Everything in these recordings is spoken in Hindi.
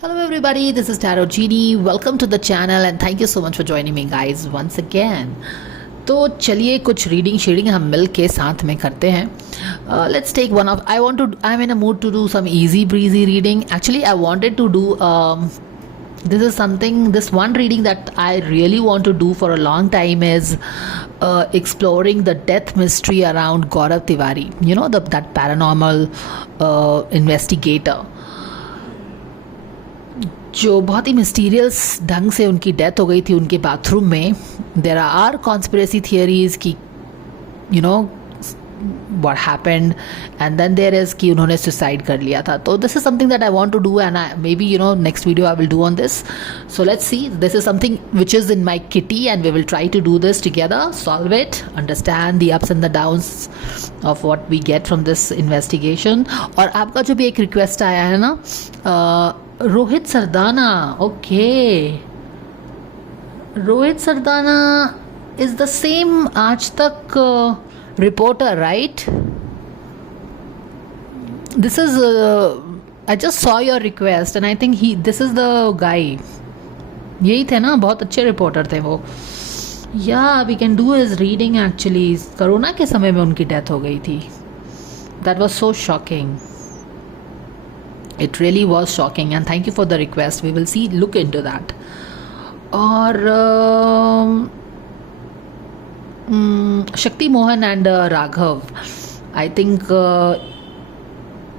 Hello everybody, this is Tarot Genie. Welcome to the channel and thank you so much for joining me guys once again. तो चलिए कुछ रीडिंग शेडिंग हम मिल के साथ में करते हैं. Let's take one of I am in a mood to do some easy breezy reading. Actually I wanted to do this one reading that I really want to do for a long time is exploring the death mystery around Gaurav Tiwari, you know, that paranormal investigator जो बहुत ही मिस्टीरियस ढंग से उनकी डेथ हो गई थी उनके बाथरूम में. देयर आर कॉन्स्पिरेसी थियरीज कि you know what happened and then there is कि उन्होंने सुसाइड कर लिया था. तो this is something that I want to do and maybe next video I will do on this. So let's see, this is something which is in my kitty and we will try to do this together, solve it, understand the ups and the downs of what we get from this investigation. और आपका जो भी एक रिक्वेस्ट आया है ना, Rohit Sardana. Okay, Rohit Sardana is the same आज तक reporter, right? This is I just saw your request and I think this is the guy. यही थे ना, बहुत अच्छे रिपोर्टर थे वो. Yeah, we can do his reading actually. Corona के समय में उनकी डेथ हो गई थी. That was so shocking. It really was shocking and thank you for the request. We will look into that. और शक्ति Mohan and Raghav, I think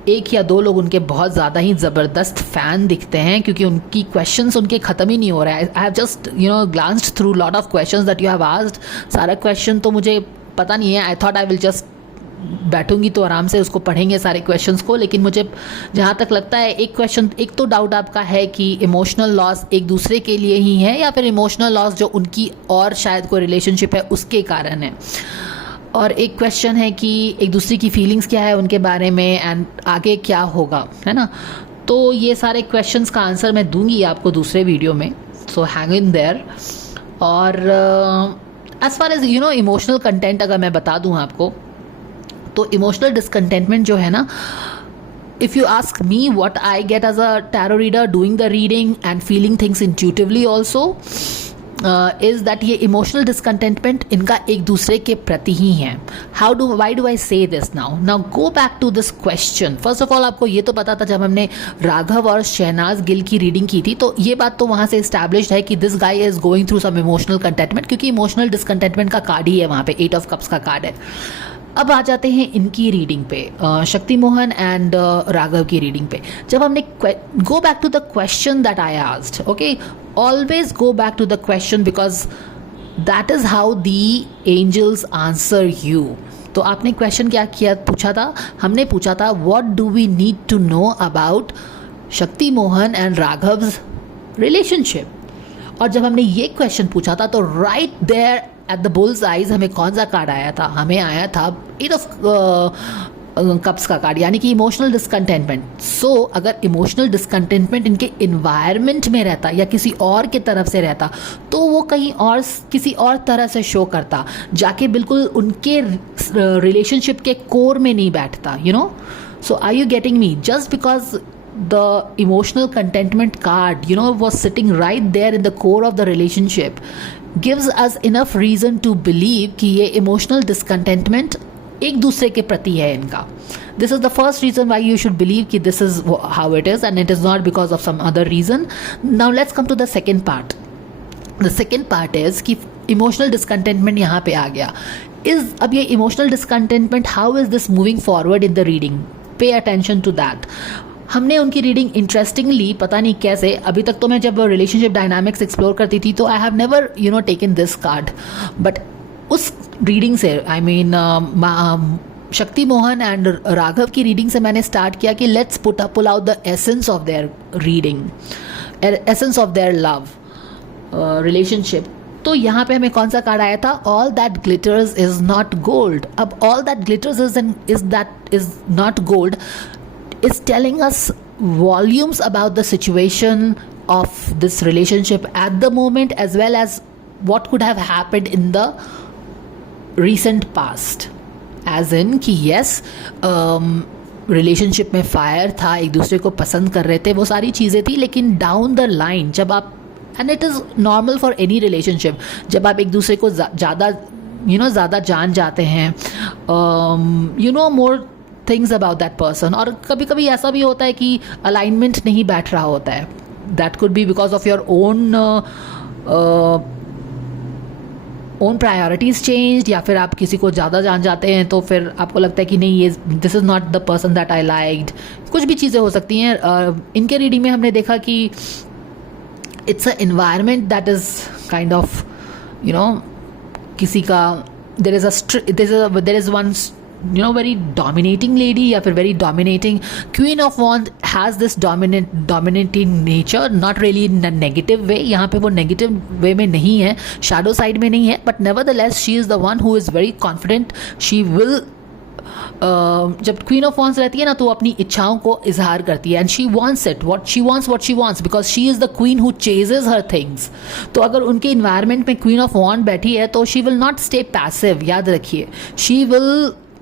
एक या दो लोग उनके बहुत ज़्यादा ही ज़बरदस्त फ़ैन दिखते हैं क्योंकि उनकी क्वेश्चंस उनके ख़त्म ही नहीं हो रहा है. I have just glanced through lot of questions that you have asked. सारा क्वेश्चन तो मुझे पता नहीं है. I thought I will just बैठूंगी तो आराम से उसको पढ़ेंगे सारे क्वेश्चंस को, लेकिन मुझे जहाँ तक लगता है एक तो डाउट आपका है कि इमोशनल लॉस एक दूसरे के लिए ही है या फिर इमोशनल लॉस जो उनकी और शायद कोई रिलेशनशिप है उसके कारण है. और एक क्वेश्चन है कि एक दूसरे की फीलिंग्स क्या है उनके बारे में एंड आगे क्या होगा, है ना. तो ये सारे क्वेश्चंस का आंसर मैं दूंगी आपको दूसरे वीडियो में, सो हैंग इन देयर. और as far as emotional content अगर मैं बता दूँ आपको, तो इमोशनल डिसकंटेंटमेंट जो है ना, if you ask me what I get as a tarot reader doing the reading and feeling things intuitively also is that ये इमोशनल डिसकंटेंटमेंट इनका एक दूसरे के प्रति ही है. Y do I say this now go back to this question. First of all आपको ये तो पता था जब हमने राघव और शहनाज गिल की रीडिंग की थी, तो ये बात तो वहाँ से इस्टेब्लिश्ड है कि this guy is going through some emotional contentment, क्योंकि इमोशनल डिसकंटेंटमेंट का कार्ड ही है वहाँ पे, 8 ऑफ कप्स का कार्ड है. अब आ जाते हैं इनकी रीडिंग पे, शक्ति मोहन एंड राघव की रीडिंग पे. जब हमने go back to the question that I asked, okay, always go back to the question because that is how the angels answer you. तो आपने क्वेश्चन क्या किया, पूछा था, हमने पूछा था what do we need to know about Shakti Mohan and Raghav's relationship. और जब हमने ये क्वेश्चन पूछा था तो right there at the bull's eyes हमें कौन सा कार्ड आया था, हमें आया था 8 ऑफ कप्स का कार्ड, यानी कि इमोशनल डिसकंटेंटमेंट. सो अगर इमोशनल डिसकंटेंटमेंट इनके इन्वायरमेंट में रहता या किसी और की तरफ से रहता तो वो कहीं और किसी और तरह से शो करता, जाके बिल्कुल उनके रिलेशनशिप के कोर में नहीं बैठता, so are you getting me? Just because the emotional contentment card was sitting right there in the core of the relationship gives us enough reason to believe कि ये emotional discontentment एक दूसरे के प्रति है इनका. This is the first reason why you should believe कि this is how it is and it is not because of some other reason. Now let's come to the second part. The second part is कि emotional discontentment यहाँ पे आ गया. अब ये emotional discontentment, how is this moving forward in the reading? Pay attention to that. हमने उनकी रीडिंग इंटरेस्टिंगली, पता नहीं कैसे, अभी तक तो मैं जब रिलेशनशिप डायनामिक्स एक्सप्लोर करती थी तो I have never taken this card, but उस रीडिंग से आई मीन शक्ति मोहन एंड राघव की रीडिंग से मैंने स्टार्ट किया कि let's pull out the essence of their reading, essence of their love relationship. तो यहाँ पे हमें कौन सा कार्ड आया था? All that glitters is not gold. अब all that glitters is not gold is telling us volumes about the situation of this relationship at the moment as well as what could have happened in the recent past. As in कि yes, रिलेशनशिप में फायर था, एक दूसरे को पसंद कर रहे थे, वो सारी चीज़ें थी। लेकिन डाउन द लाइन जब आप, and it is normal for any relationship, जब आप एक दूसरे को ज़्यादा ज़्यादा जान जाते हैं, more things about that person, और कभी कभी ऐसा भी होता है कि अलाइनमेंट नहीं बैठ रहा होता है। That could be because of your own priorities change, या फिर आप किसी को ज़्यादा जान जाते हैं तो फिर आपको लगता है कि नहीं, ये this is not the person that I liked. कुछ भी चीज़ें हो सकती हैं। इनके रीडिंग में हमने देखा कि it's a environment that is kind of किसी का, there is one very dominating lady, या फिर very dominating Queen of Wands has this dominating nature, not really in a negative way। यहाँ पे वो negative way में नहीं है, shadow side में नहीं है, but nevertheless she is the one who is very confident। she will जब क्वीन ऑफ वॉन्स रहती है ना, तो वो अपनी इच्छाओं को इजहार करती है, and she wants it what she wants because she is the queen who चेजेज her things. तो अगर उनके इन्वायरमेंट में क्वीन ऑफ वॉन्ड बैठी है तो she will not stay passive. याद रखिए,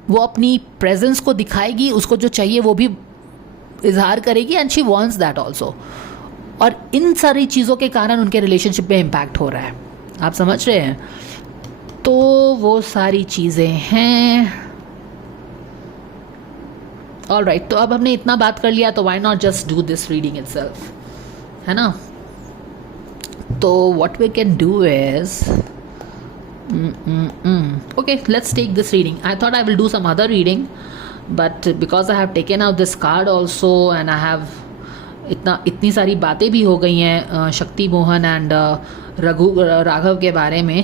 वो अपनी प्रेजेंस को दिखाएगी, उसको जो चाहिए वो भी इजहार करेगी, and she wants that also. और इन सारी चीज़ों के कारण उनके रिलेशनशिप में इम्पैक्ट हो रहा है। आप समझ रहे हैं? तो वो सारी चीज़ें हैं। ऑल राइट, तो अब हमने इतना बात कर लिया, तो why not just do this reading itself, है ना? तो what we can do is, okay, let's take this reading. I thought I will do some other reading, but because I have taken out this card also, and I have इतनी सारी बातें भी हो गई हैं शक्ति मोहन एंड राघव के बारे में,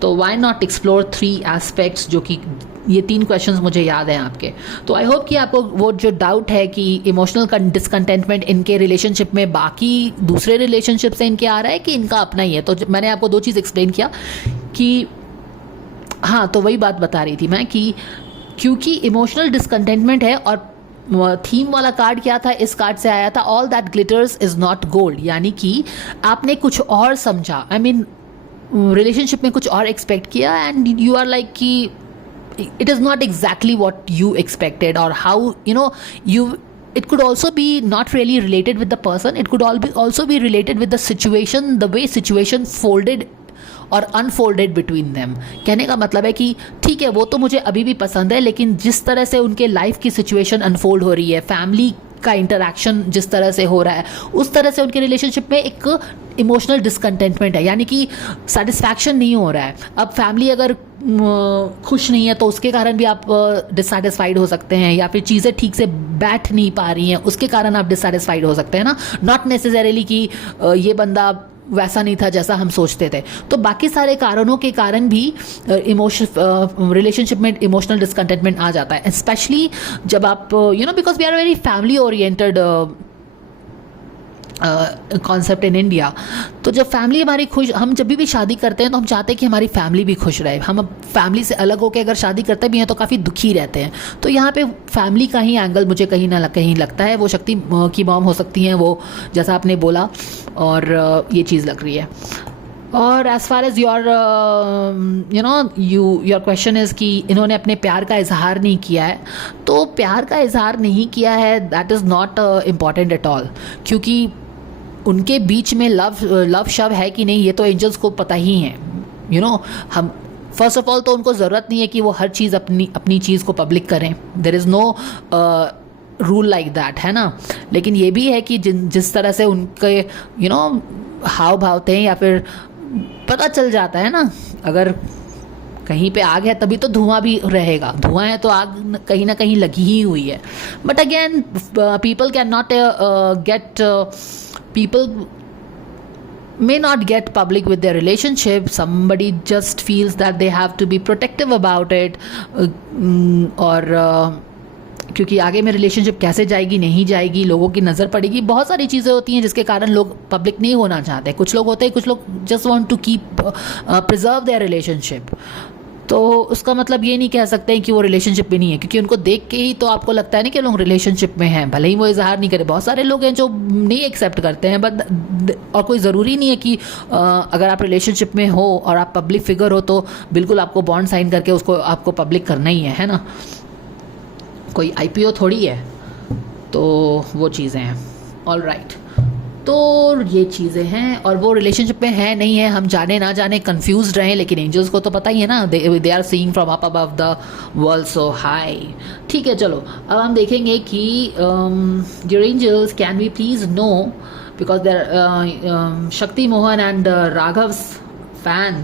तो why not explore 3 aspects, जो कि ये 3 क्वेश्चंस मुझे याद हैं आपके। तो आई होप कि आपको वो जो डाउट है कि इमोशनल डिसकंटेंटमेंट इनके रिलेशनशिप में बाकी दूसरे रिलेशनशिप से इनके आ रहा है कि इनका अपना ही है। तो मैंने आपको 2 चीज़ एक्सप्लेन किया कि हाँ, तो वही बात बता रही थी मैं कि क्योंकि इमोशनल डिसकंटेंटमेंट है, और थीम वाला कार्ड क्या था, इस कार्ड से आया था all that glitters is not gold, यानी कि आपने कुछ और समझा, आई मीन रिलेशनशिप में कुछ और एक्सपेक्ट किया, एंड यू आर लाइक कि it is not exactly what you expected, or how it could also be not really related with the person, it could also be related with the situation, the way situation folded और अनफोल्डेड बिटवीन देम। कहने का मतलब है कि ठीक है, वो तो मुझे अभी भी पसंद है, लेकिन जिस तरह से उनके लाइफ की सिचुएशन अनफोल्ड हो रही है, फैमिली का इंटरेक्शन जिस तरह से हो रहा है, उस तरह से उनके रिलेशनशिप में एक इमोशनल डिसकंटेंटमेंट है, यानी कि सेटिस्फैक्शन नहीं हो रहा है। अब फैमिली अगर खुश नहीं है तो उसके कारण भी आप डिससेटिस्फाइड हो सकते हैं, या फिर चीज़ें ठीक से बैठ नहीं पा रही हैं उसके कारण आप डिससेटिस्फाइड हो सकते हैं ना। नॉट नेसेसरीली कि ये बंदा वैसा नहीं था जैसा हम सोचते थे। तो बाकी सारे कारणों के कारण भी रिलेशनशिप में इमोशनल डिसकंटेंटमेंट आ जाता है, स्पेशली जब आप because we are very family oriented concept in India. तो जब फैमिली हमारी खुश, हम जब भी शादी करते हैं तो हम चाहते हैं कि हमारी फैमिली भी खुश रहे। हम अब फैमिली से अलग होकर अगर शादी करते भी हैं तो काफ़ी दुखी रहते हैं। तो यहाँ पे फैमिली का ही एंगल मुझे कहीं ना कहीं लगता है। वो शक्ति की मॉम हो सकती हैं, वो जैसा आपने बोला, और ये चीज़ लग रही है। और as far as your your question is कि इन्होंने अपने प्यार का इजहार नहीं किया है, तो प्यार का इजहार नहीं किया है that is not important at all, क्योंकि उनके बीच में लव शव है कि नहीं ये तो एंजल्स को पता ही है। हम फर्स्ट ऑफ ऑल तो उनको ज़रूरत नहीं है कि वो हर चीज़ अपनी चीज़ को पब्लिक करें, there is no rule like that, है ना। लेकिन ये भी है कि जिस तरह से उनके हाव भाव थे, या फिर पता चल जाता है ना, अगर कहीं पे आग है तभी तो धुआं भी रहेगा, धुआं है तो आग कहीं ना कहीं लगी ही हुई है। But again people can not gate people may not get public with their relationship. Somebody just feels that they have to be protective about it, और क्योंकि आगे में रिलेशनशिप कैसे जाएगी नहीं जाएगी, लोगों की नज़र पड़ेगी, बहुत सारी चीज़ें होती हैं जिसके कारण लोग पब्लिक नहीं होना चाहते। कुछ लोग होते हैं, कुछ लोग just want to keep preserve their relationship. तो उसका मतलब ये नहीं कह सकते कि वो रिलेशनशिप में नहीं है, क्योंकि उनको देख के ही तो आपको लगता है ना कि लोग रिलेशनशिप में हैं, भले ही वो इजहार नहीं करे। बहुत सारे लोग हैं जो नहीं एक्सेप्ट करते हैं, बट और कोई ज़रूरी नहीं है कि अगर आप रिलेशनशिप में हो और आप पब्लिक फिगर हो तो बिल्कुल आपको बॉन्ड साइन करके उसको आपको पब्लिक करना ही है ना। कोई आईपीओ थोड़ी है, तो वो चीज़ें हैं। ऑल राइट, तो ये चीज़ें हैं, और वो रिलेशनशिप में है नहीं है, हम जाने ना जाने कंफ्यूज रहें, लेकिन एंजल्स को तो पता ही है ना, they are seeing from up above the world so high. ठीक है, चलो अब हम देखेंगे कि dear angels can we please know, because their Shakti Mohan and Raghav's fan,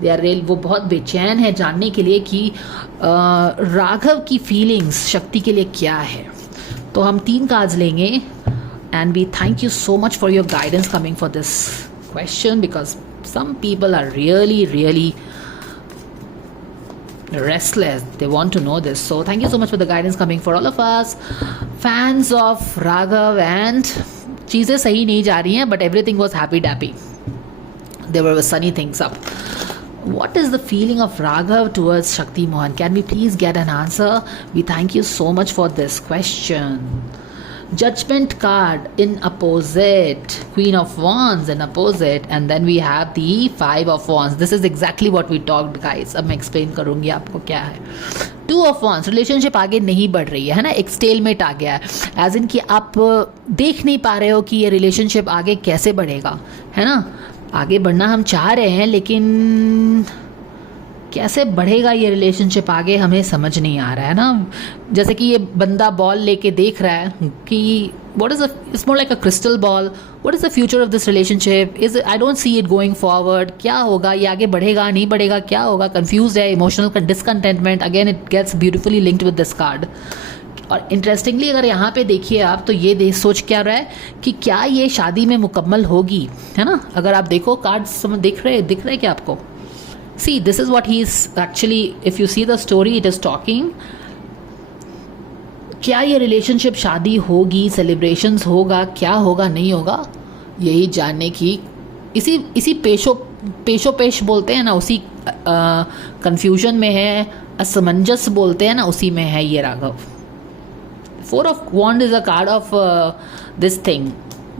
they are real, वो बहुत बेचैन है जानने के लिए कि राघव की फीलिंग्स शक्ति के लिए क्या है। तो हम 3 कार्ड्स लेंगे, and we thank you so much for your guidance coming for this question, because some people are really restless, they want to know this, so thank you so much for the guidance coming for all of us fans of Raghav, and चीज़ें सही नहीं जा रही हैं, but everything was happy dappy, there were sunny things up. What is the feeling of Raghav towards Shakti Mohan? Can we please get an answer? We thank you so much for this question. Judgment card in opposite, Queen of Wands in opposite, and then we have the 5 of Wands. This is exactly what we talked, guys. अब मैं explain करूँगी आपको क्या है। 2 of Wands, relationship आगे नहीं बढ़ रही है ना, एक stalemate आ गया है, as in कि आप देख नहीं पा रहे हो कि ये relationship आगे कैसे बढ़ेगा, है ना। आगे बढ़ना हम चाह रहे हैं, लेकिन कैसे बढ़ेगा ये रिलेशनशिप आगे हमें समझ नहीं आ रहा है ना। जैसे कि ये बंदा बॉल लेके देख रहा है कि what is it's more like a crystal ball, what is the future of this relationship, is I don't see it going forward, क्या होगा ये आगे बढ़ेगा नहीं बढ़ेगा, क्या होगा, कंफ्यूज है, emotional discontentment, again it gets beautifully linked with this card. और इंटरेस्टिंगली अगर यहाँ पे देखिए आप, तो ये सोच क्या रहा है कि क्या ये शादी में मुकम्मल होगी, है ना। अगर आप देखो कार्ड्स दिख रहे क्या आपको, see this is what he is actually, if you see the story it is talking, क्या ये रिलेशनशिप शादी होगी, सेलिब्रेशंस होगा, क्या होगा नहीं होगा, यही जानने की इसी पेशो पेश बोलते हैं ना, उसी कंफ्यूजन में है, असमंजस बोलते हैं ना, उसी में है ये Raghav. 4 of Wands is a card of this thing,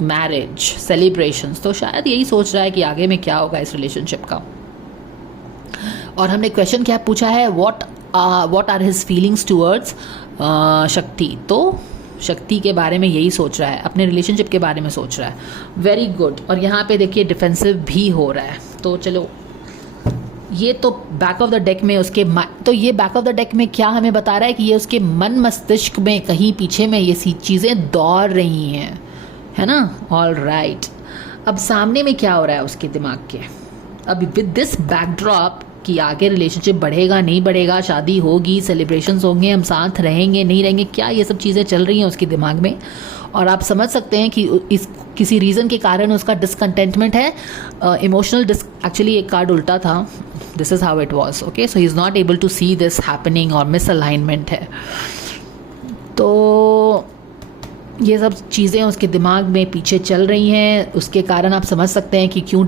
marriage, celebrations, तो शायद यही सोच रहा है कि आगे में क्या होगा इस रिलेशनशिप का। और हमने क्वेश्चन क्या पूछा है, what are his feelings towards Shakti, तो शक्ति के बारे में यही सोच रहा है, अपने रिलेशनशिप के बारे में सोच रहा है। Very good. और यहाँ पे देखिए डिफेंसिव भी हो रहा है, तो चलो ये तो बैक ऑफ द डेक में उसके तो ये बैक ऑफ द डेक में क्या हमें बता रहा है कि ये उसके मन मस्तिष्क में कहीं पीछे में ये सी चीज़ें दौड़ रही हैं, है ना। ऑल राइट, अब सामने में क्या हो रहा है उसके दिमाग के, अभी विद दिस बैकड्रॉप कि आगे रिलेशनशिप बढ़ेगा नहीं बढ़ेगा, शादी होगी, सेलिब्रेशंस होंगे, हम साथ रहेंगे नहीं रहेंगे, क्या ये सब चीज़ें चल रही हैं उसके दिमाग में। और आप समझ सकते हैं कि इस किसी रीज़न के कारण उसका डिसकंटेंटमेंट है, इमोशनल एक्चुअली एक कार्ड उल्टा था, this is how it was, okay, so he is not able to see this happening, और मिसअलाइनमेंट है। तो ये सब चीज़ें उसके दिमाग में पीछे चल रही हैं, उसके कारण आप समझ सकते हैं कि क्यों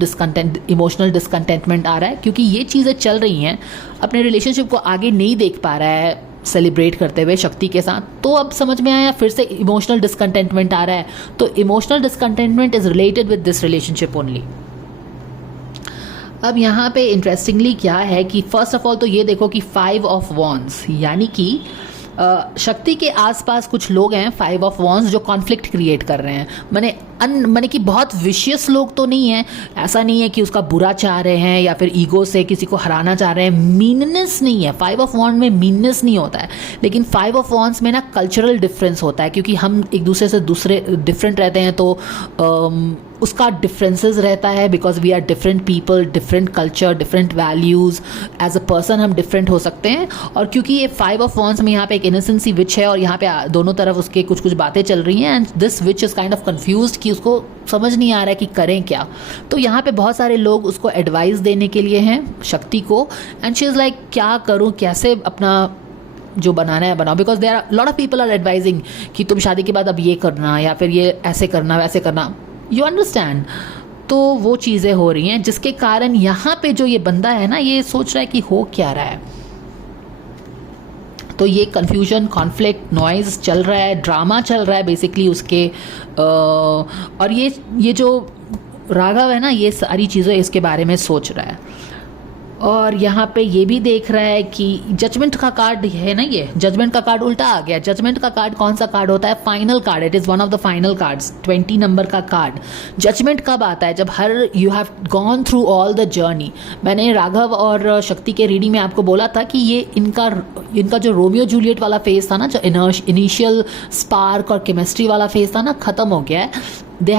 इमोशनल डिसकंटेंटमेंट आ रहा है, क्योंकि ये चीज़ें चल रही हैं, अपने रिलेशनशिप को आगे नहीं देख पा रहा है सेलिब्रेट करते हुए शक्ति के साथ। तो अब समझ में आया, फिर से इमोशनल डिसकंटेंटमेंट आ रहा है, तो emotional discontentment is related with this relationship only. अब यहाँ पे इंटरेस्टिंगली क्या है कि फर्स्ट ऑफ ऑल तो ये देखो कि 5 of Wands, यानी कि शक्ति के आसपास कुछ लोग हैं 5 of Wands जो कॉन्फ्लिक्ट क्रिएट कर रहे हैं, माने कि बहुत विशियस लोग तो नहीं हैं, ऐसा नहीं है कि उसका बुरा चाह रहे हैं या फिर ईगो से किसी को हराना चाह रहे हैं, मीननेस नहीं है, 5 of Wands में मीननेस नहीं होता है, लेकिन 5 of Wands में ना कल्चरल डिफरेंस होता है, क्योंकि हम एक दूसरे से डिफरेंट रहते हैं, तो उसका डिफरेंसेस रहता है, because we are different people, different culture, different values, as a person हम डिफरेंट हो सकते हैं। और क्योंकि ये 5 of Wands में यहाँ पे एक इनोसेंसी विच है, और यहाँ पे दोनों तरफ उसके कुछ कुछ बातें चल रही हैं, and this which is kind of confused कि उसको समझ नहीं आ रहा है कि करें क्या। तो यहाँ पे बहुत सारे लोग उसको एडवाइस देने के लिए हैं शक्ति को, एंड शी इज़ लाइक क्या करूँ, कैसे अपना जो बनाना है बनाओ, because there are lot of people are advising कि तुम शादी के बाद अब ये करना, या फिर ये ऐसे करना वैसे करना, यू अंडरस्टैंड। तो वो चीज़ें हो रही हैं जिसके कारण यहाँ पे जो ये बंदा है ना, ये सोच रहा है कि हो क्या रहा है। तो ये कन्फ्यूजन, कॉन्फ्लिक्ट, नॉइज़ चल रहा है, ड्रामा चल रहा है बेसिकली उसके, और ये जो राघव है ना, ये सारी चीज़ें इसके बारे में सोच रहा है। और यहाँ पे ये भी देख रहा है कि जजमेंट का कार्ड है ना, ये जजमेंट का कार्ड उल्टा आ गया। जजमेंट का कार्ड कौन सा कार्ड होता है? Final card. It is one of the final cards, 20 number का कार्ड। जजमेंट कब आता है? जब हर you have gone through all the journey. मैंने राघव और शक्ति के रीडिंग में आपको बोला था कि ये इनका जो रोमियो जूलियट वाला फेज था ना, जो इनिशियल स्पार्क और केमिस्ट्री वाला फेज था ना, ख़त्म हो गया है। दे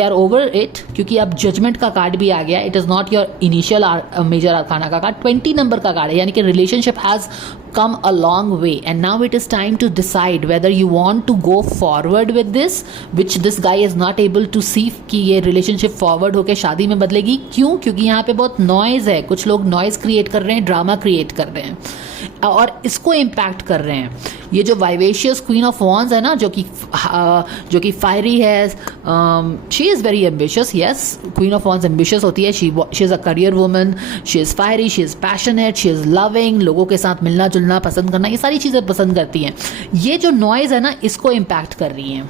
आर ओवर इट, क्योंकि अब जजमेंट का कार्ड भी आ गया। It is not your initial major arcana का कार्ड, 20 नंबर का कार्ड है, यानी कि relationship has come a long way and now it is time to decide whether you want to go forward with this, which this guy is not able to see कि ये relationship forward होके शादी में बदलेगी। क्यों? क्योंकि यहाँ पे बहुत नॉइज़ है, कुछ लोग नॉइज़ क्रिएट कर रहे हैं, ड्रामा क्रिएट कर रहे हैं और इसको इम्पैक्ट कर रहे हैं। ये जो वाइवेशियस क्वीन ऑफ वॉन्स है ना, जो कि फायरी है, she is very ambitious. Yes, queen of once ambitious होती है। She is a career woman, she is fiery, she is passionate, she is loving, लोगों के साथ मिलना जुलना पसंद करना, ये सारी चीज़ें पसंद करती हैं। ये जो नॉइज़ है ना, इसको इम्पैक्ट कर रही हैं,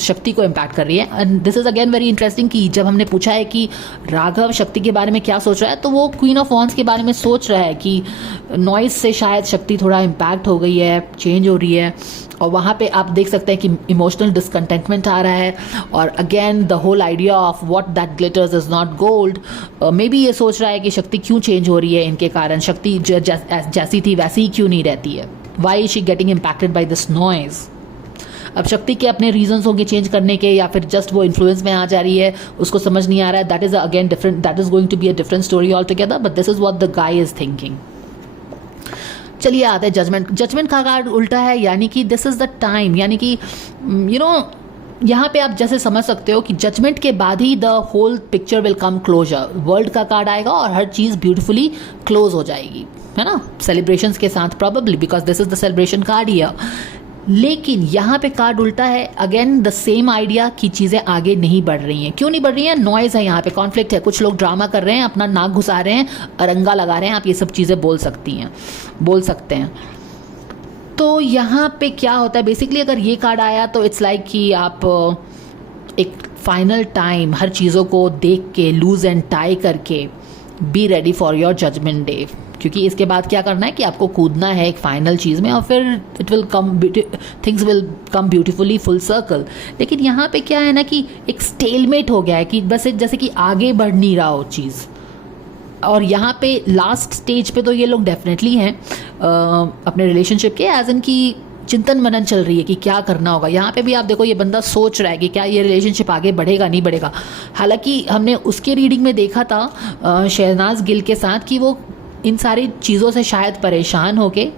शक्ति को इम्पैक्ट कर रही है। And this is again very interesting कि जब हमने पूछा है कि राघव शक्ति के बारे में क्या सोच रहा है, तो वो क्वीन ऑफ वॉन्स के बारे में सोच रहा है कि नॉइज़ से शायद शक्ति थोड़ा इम्पैक्ट हो गई है, चेंज हो रही है। और वहाँ पे आप देख सकते हैं कि इमोशनल डिसकंटेंटमेंट आ रहा है। और again the whole idea of what that glitters is not gold. Maybe ये सोच रहा है कि शक्ति क्यों चेंज हो रही है इनके कारण, शक्ति जैसी थी वैसी ही क्यों नहीं रहती है। Why is she getting impacted by this noise. अब शक्ति के अपने रीजंस होंगे चेंज करने के, या फिर जस्ट वो इन्फ्लुएंस में आ जा रही है, उसको समझ नहीं आ रहा है। That is again different, that is going to be a different story all together, but this is what the guy is thinking. चलिए आते हैं जजमेंट। जजमेंट का कार्ड उल्टा है, यानी कि दिस इज द टाइम, यानी कि यहाँ पे आप जैसे समझ सकते हो कि जजमेंट के बाद ही the whole picture will come closer. World का कार्ड आएगा और हर चीज़ ब्यूटिफुली क्लोज हो जाएगी, है ना, सेलिब्रेशंस के साथ, probably because this is the celebration card here. लेकिन यहाँ पे कार्ड उल्टा है। अगेन द सेम आइडिया कि चीज़ें आगे नहीं बढ़ रही हैं। क्यों नहीं बढ़ रही हैं? नॉइज़ है, यहाँ पे कॉन्फ्लिक्ट है, कुछ लोग ड्रामा कर रहे हैं, अपना नाक घुसा रहे हैं, अरंगा लगा रहे हैं। आप ये सब चीज़ें बोल सकते हैं। तो यहाँ पे क्या होता है बेसिकली, अगर ये कार्ड आया तो इट्स लाइक कि आप एक फाइनल टाइम हर चीज़ों को देख के, लूज एंड टाई करके, be ready for your judgement day. क्योंकि इसके बाद क्या करना है कि आपको कूदना है एक फाइनल चीज़ में, और फिर things will come beautifully full circle. लेकिन यहाँ पे क्या है ना कि एक स्टेलमेट हो गया है कि बस जैसे कि आगे बढ़ नहीं रहा हो चीज़। और यहाँ पे लास्ट स्टेज पे तो ये लोग डेफिनेटली हैं अपने रिलेशनशिप के, एज इन की चिंतन मनन चल रही है कि क्या करना होगा। यहाँ पे भी आप देखो, ये बंदा सोच रहा है कि क्या ये रिलेशनशिप आगे बढ़ेगा नहीं बढ़ेगा। हालांकि हमने उसके रीडिंग में देखा था शहनाज गिल के साथ कि वो इन सारी चीज़ों से शायद परेशान होके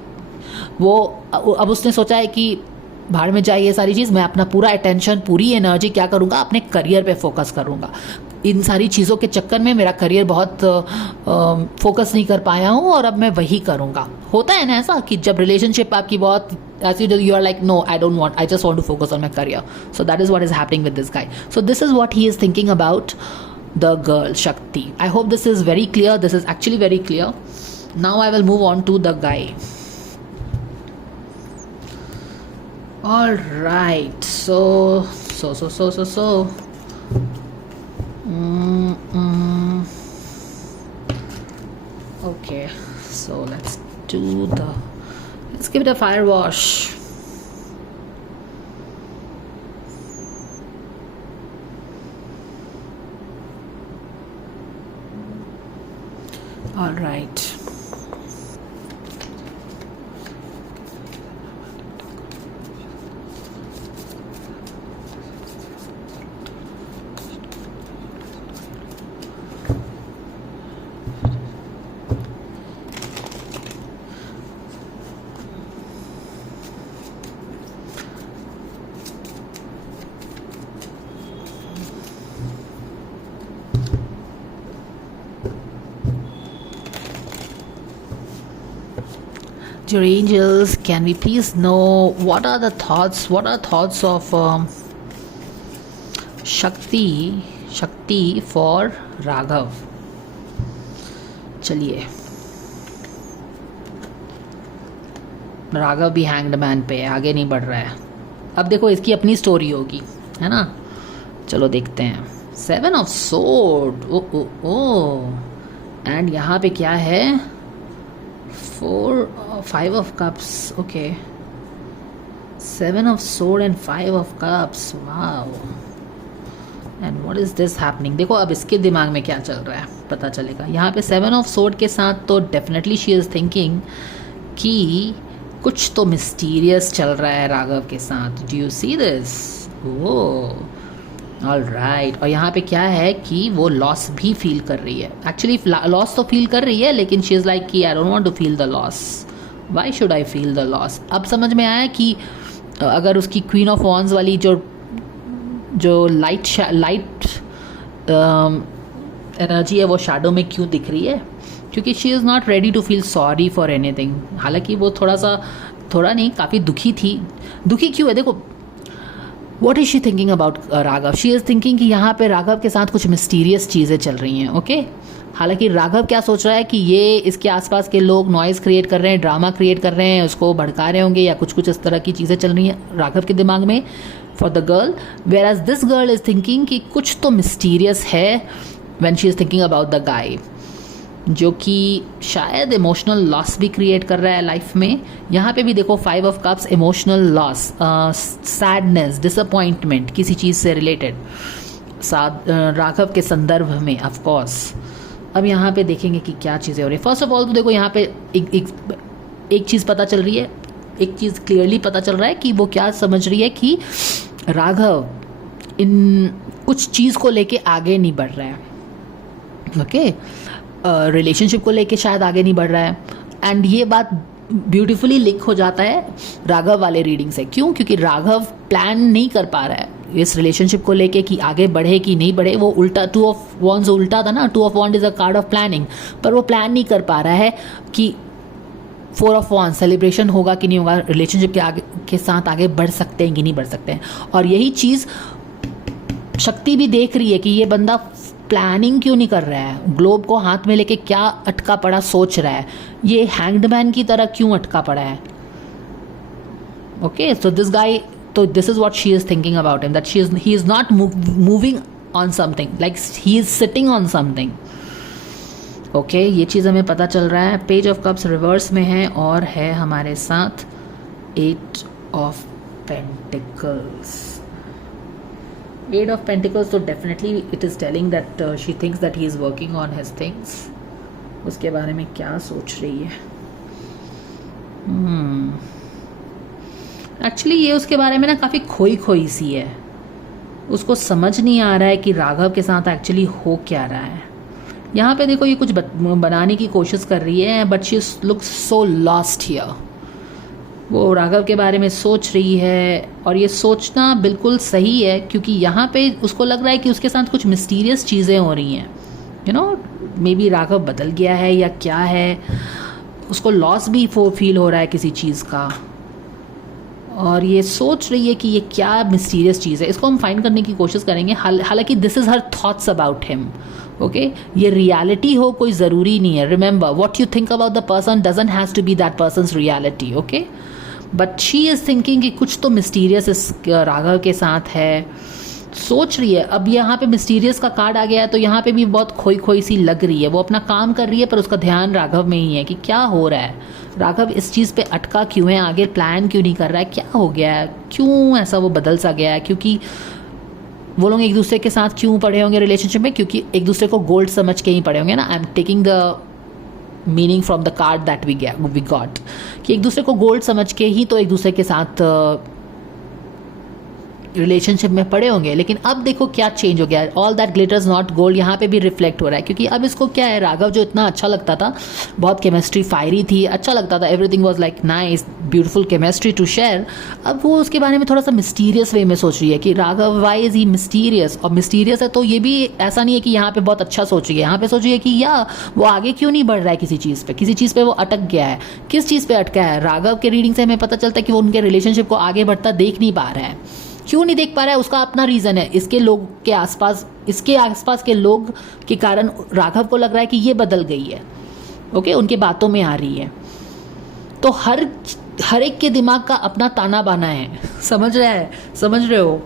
वो अब उसने सोचा है कि भाड़ में जाए ये सारी चीज़, मैं अपना पूरा अटेंशन, पूरी एनर्जी क्या करूँगा, अपने करियर पे फोकस करूँगा। इन सारी चीज़ों के चक्कर में मेरा करियर बहुत फोकस नहीं कर पाया हूँ और अब मैं वही करूँगा। होता है ना ऐसा कि जब रिलेशनशिप आपकी बहुत ऐसी, you are like no I don't want, I just want to focus on my career. So that is what is happening with this guy. So this is what he is thinking about the girl Shakti. I hope this is very clear. This is actually very clear. Now I will move on to the guy. All right. So. Okay. So let's give it a fire wash. All right. Dear angels, can we please know what are thoughts of Shakti for Raghav? चलिए, राघव भी हैंग्ड मैन पे आगे नहीं बढ़ रहा है। अब देखो इसकी अपनी स्टोरी होगी, है ना। चलो देखते हैं। 7 of Swords, ओ एंड यहाँ पे क्या है, 5 of cups, okay, 7 of sword and 5 of cups, wow. And what is this happening? देखो अब इसके दिमाग में क्या चल रहा है पता चलेगा। यहाँ पे 7 of sword के साथ तो डेफिनेटली शी इज़ थिंकिंग कि कुछ तो मिस्टीरियस चल रहा है राघव के साथ। Do you see this? Oh, all right. और यहाँ पे क्या है कि वो लॉस भी फील कर रही है। एक्चुअली लॉस तो फील कर रही है, लेकिन शी इज़ लाइक कि I don't want to feel the loss, why should I feel the loss. अब समझ में आया कि अगर उसकी क्वीन ऑफ वॉन्स वाली जो लाइट एनर्जी है वो शैडो में क्यों दिख रही है, क्योंकि she is not ready to feel sorry for anything. हालांकि वो थोड़ा नहीं काफ़ी दुखी थी। दुखी क्यों है? देखो, what is she thinking about Raghav? She is thinking कि यहाँ पे राघव के साथ कुछ मिस्टीरियस चीज़ें चल रही हैं। ओके, हालांकि राघव क्या सोच रहा है कि ये इसके आसपास के लोग नॉइज़ क्रिएट कर रहे हैं, ड्रामा क्रिएट कर रहे हैं, उसको भड़का रहे होंगे या कुछ इस तरह की चीज़ें चल रही हैं राघव के दिमाग में for the girl, whereas this girl is thinking कि कुछ तो मिस्टीरियस है when she is thinking about the guy, जो कि शायद इमोशनल लॉस भी क्रिएट कर रहा है लाइफ में। यहाँ पे भी देखो 5 of cups, emotional loss, sadness, disappointment किसी चीज़ से रिलेटेड राघव के संदर्भ में ऑफ कोर्स। अब यहाँ पे देखेंगे कि क्या चीज़ें हो रही है। फर्स्ट ऑफ ऑल तो देखो यहाँ पे एक चीज़ पता चल रही है, एक चीज़ क्लियरली पता चल रहा है कि वो क्या समझ रही है कि राघव इन कुछ चीज़ को लेके आगे नहीं बढ़ रहा है। ओके, रिलेशनशिप को लेके शायद आगे नहीं बढ़ रहा है। एंड ये बात ब्यूटीफुली लिंक हो जाता है राघव वाले रीडिंग से। क्यों? क्योंकि राघव प्लान नहीं कर पा रहा है इस रिलेशनशिप को लेके कि आगे बढ़े कि नहीं बढ़े। वो उल्टा 2 of wands उल्टा था ना, 2 of wands is a card of planning, पर वो प्लान नहीं कर पा रहा है कि 4 of wands सेलिब्रेशन होगा कि नहीं होगा, रिलेशनशिप के साथ आगे बढ़ सकते हैं कि नहीं बढ़ सकते हैं। और यही चीज़ शक्ति भी देख रही है कि ये बंदा प्लानिंग क्यों नहीं कर रहा है, ग्लोब को हाथ में लेके क्या अटका पड़ा सोच रहा है, ये हैंग्ड मैन की तरह क्यों अटका पड़ा है। ओके, सो दिस गाय, तो this is what she is thinking about him, that he is not moving on something, like he is sitting on something. Okay, ये चीज़ हमें पता चल रहा है। पेज ऑफ कप्स रिवर्स में है और है हमारे साथ 8 of Pentacles। 8 of Pentacles, तो definitely it is telling that she thinks that he is working on his things. उसके बारे में क्या सोच रही है? एक्चुअली ये उसके बारे में ना काफ़ी खोई सी है। उसको समझ नहीं आ रहा है कि राघव के साथ एक्चुअली हो क्या रहा है। यहाँ पे देखो ये कुछ बनाने की कोशिश कर रही है, but she looks so lost here. वो राघव के बारे में सोच रही है और ये सोचना बिल्कुल सही है, क्योंकि यहाँ पे उसको लग रहा है कि उसके साथ कुछ मिस्टीरियस चीज़ें हो रही हैं। You know, may be Raghav बदल गया है या क्या है, उसको लॉस भी फील हो रहा है किसी चीज़ का, और ये सोच रही है कि ये क्या मिस्टीरियस चीज़ है। इसको हम फाइंड करने की कोशिश करेंगे। हालांकि this is her thoughts about him. Okay, ये रियलिटी हो कोई ज़रूरी नहीं है। Remember, what you think about the person doesn't has to be that person's reality. Okay, but she is thinking कि कुछ तो मिस्टीरियस इस राघव के साथ है, सोच रही है। अब यहाँ पे मिस्टीरियस का कार्ड आ गया है, तो यहाँ पे भी बहुत खोई सी लग रही है। वो अपना काम कर रही है, पर उसका ध्यान राघव में ही है कि क्या हो रहा है, राघव इस चीज़ पे अटका क्यों है, आगे प्लान क्यों नहीं कर रहा है, क्या हो गया है, क्यों ऐसा वो बदल सा गया है। क्योंकि वो लोग एक दूसरे के साथ क्यों पड़े होंगे रिलेशनशिप में, क्योंकि एक दूसरे को गोल्ड समझ के ही पड़े होंगे ना। I am taking the meaning from the card that we got, कि एक दूसरे को गोल्ड समझ के ही तो एक दूसरे के साथ रिलेशनशिप में पड़े होंगे। लेकिन अब देखो क्या चेंज हो गया है, all that glitters not gold यहाँ पे भी रिफ्लेक्ट हो रहा है। क्योंकि अब इसको क्या है, राघव जो इतना अच्छा लगता था, बहुत केमिस्ट्री फायरी थी, अच्छा लगता था, everything was like nice, beautiful chemistry to share. अब वो उसके बारे में थोड़ा सा मिस्टीरियस वे में सोच रही है कि Raghav why is he mysterious. और मिस्टीरियस है तो ये भी ऐसा नहीं है कि यहाँ पे बहुत अच्छा सोच रही है, यहाँ पे सोच रही है कि या वो आगे क्यों नहीं बढ़ रहा है किसी चीज़ पे, किसी चीज़ पे वो अटक गया है। किस चीज़ पे अटका है? राघव के रीडिंग से हमें पता चलता है कि वो उनके रिलेशनशिप को आगे बढ़ता देख नहीं पा रहा है। क्यों नहीं देख पा रहा है? उसका अपना रीज़न है। इसके आसपास के लोग के कारण राघव को लग रहा है कि ये बदल गई है। ओके, उनके बातों में आ रही है। तो हर एक के दिमाग का अपना ताना बाना है, समझ रहे हो?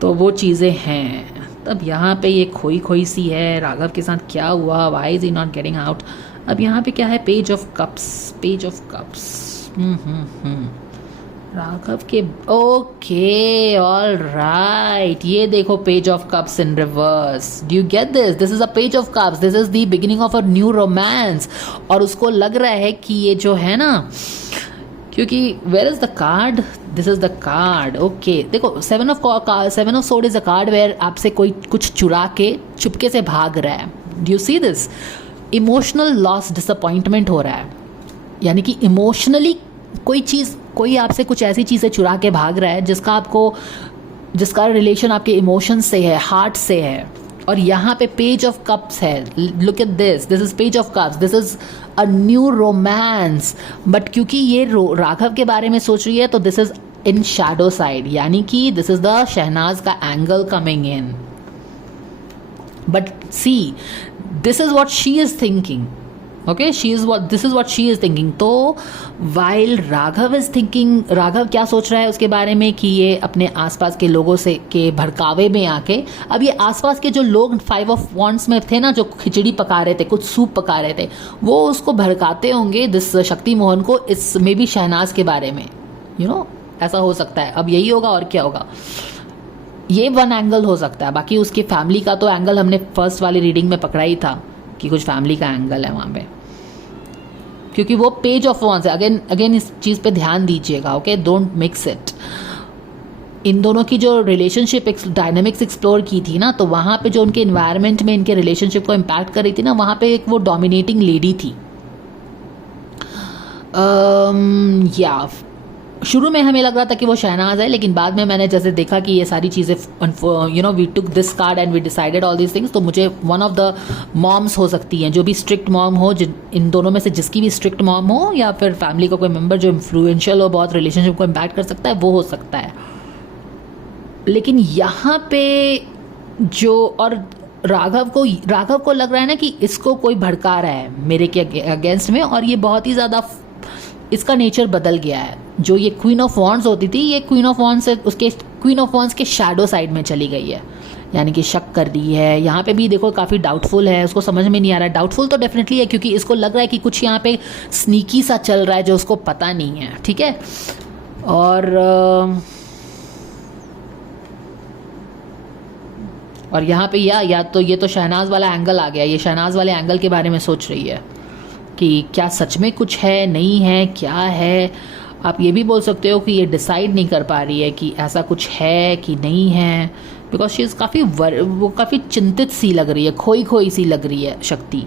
तो वो चीज़ें हैं। अब यहाँ पे ये खोई खोई सी है, राघव के साथ क्या हुआ, why is he not getting out. अब यहाँ पे क्या है, page of cups, page of cups. Raghav के, ओके ऑल राइट, ये देखो page of cups in reverse. Do you get this? This is a page of cups, this is the beginning of a new romance. और उसको लग रहा है कि ये जो है ना, क्योंकि where is the card, this is the card. Okay देखो, seven of sword is a card where आपसे कोई कुछ चुरा के चुपके से भाग रहा है। Do you see this? Emotional loss, disappointment हो रहा है, यानी कि इमोशनली कोई आपसे कुछ ऐसी चीज़ें चुरा के भाग रहा है जिसका रिलेशन आपके इमोशन से है, हार्ट से है। और यहाँ पे पेज ऑफ कप्स है, look at this is page of cups, this is a new romance. But क्योंकि ये राघव के बारे में सोच रही है तो this is in shadow side, यानी कि दिस इज द शहनाज का angle coming in. But see, this is what she is thinking, okay, this is what she is thinking. तो while Raghav is thinking, Raghav क्या सोच रहा है उसके बारे में कि ये अपने आसपास के लोगों से के भड़कावे में आके, अब ये आसपास के जो लोग 5 ऑफ वॉन्ड्स में थे ना, जो खिचड़ी पका रहे थे, कुछ सूप पका रहे थे, वो उसको भड़काते होंगे दिस शक्ति मोहन को, इस मे बी शहनाज के बारे में, यू नो, ऐसा हो सकता है। अब यही होगा और क्या होगा, ये वन एंगल हो सकता है। बाकी उसकी फैमिली का तो एंगल हमने फर्स्ट वाली रीडिंग में पकड़ा ही था कि कुछ फैमिली का एंगल है वहाँ पे, क्योंकि वो पेज ऑफ वॉन्ड्स है। अगेन इस चीज़ पे ध्यान दीजिएगा, ओके, डोंट मिक्स इट। इन दोनों की जो रिलेशनशिप डायनामिक्स एक्सप्लोर की थी ना, तो वहाँ पे जो उनके इन्वायरमेंट में इनके रिलेशनशिप को इम्पैक्ट कर रही थी ना, वहाँ पे एक वो डोमिनेटिंग लेडी थी। या शुरू में हमें लग रहा था कि वो शहनाज है, लेकिन बाद में मैंने जैसे देखा कि ये सारी चीज़ें, you know, we took this card and we decided all these things, तो मुझे वन ऑफ द मॉम्स हो सकती हैं, जो भी स्ट्रिक्ट मॉम हो, इन दोनों में से जिसकी भी स्ट्रिक्ट मॉम हो, या फिर फैमिली का कोई मेंबर जो इन्फ्लुएंशियल हो, बहुत रिलेशनशिप को इम्पैक्ट कर सकता है, वो हो सकता है। लेकिन यहाँ पे जो, और राघव को लग रहा है ना कि इसको कोई भड़का रहा है मेरे के अगेंस्ट में, और ये बहुत ही ज़्यादा, इसका नेचर बदल गया है। जो ये क्वीन ऑफ वॉन्ड्स होती थी, ये क्वीन ऑफ वॉन्ड्स से उसके क्वीन ऑफ वॉन्ड्स के शैडो साइड में चली गई है, यानी कि शक कर रही है। यहाँ पे भी देखो काफ़ी डाउटफुल है, उसको समझ में नहीं आ रहा है। डाउटफुल तो डेफिनेटली है, क्योंकि इसको लग रहा है कि कुछ यहाँ पे स्नीकी सा चल रहा है जो उसको पता नहीं है, ठीक है। और यहाँ पे या तो ये तो शहनाज वाला एंगल आ गया, ये शहनाज वाले एंगल के बारे में सोच रही है कि क्या सच में कुछ है, नहीं है, क्या है। आप ये भी बोल सकते हो कि ये डिसाइड नहीं कर पा रही है कि ऐसा कुछ है कि नहीं है, बिकॉज शी इज़ काफ़ी चिंतित सी लग रही है, खोई सी लग रही है शक्ति।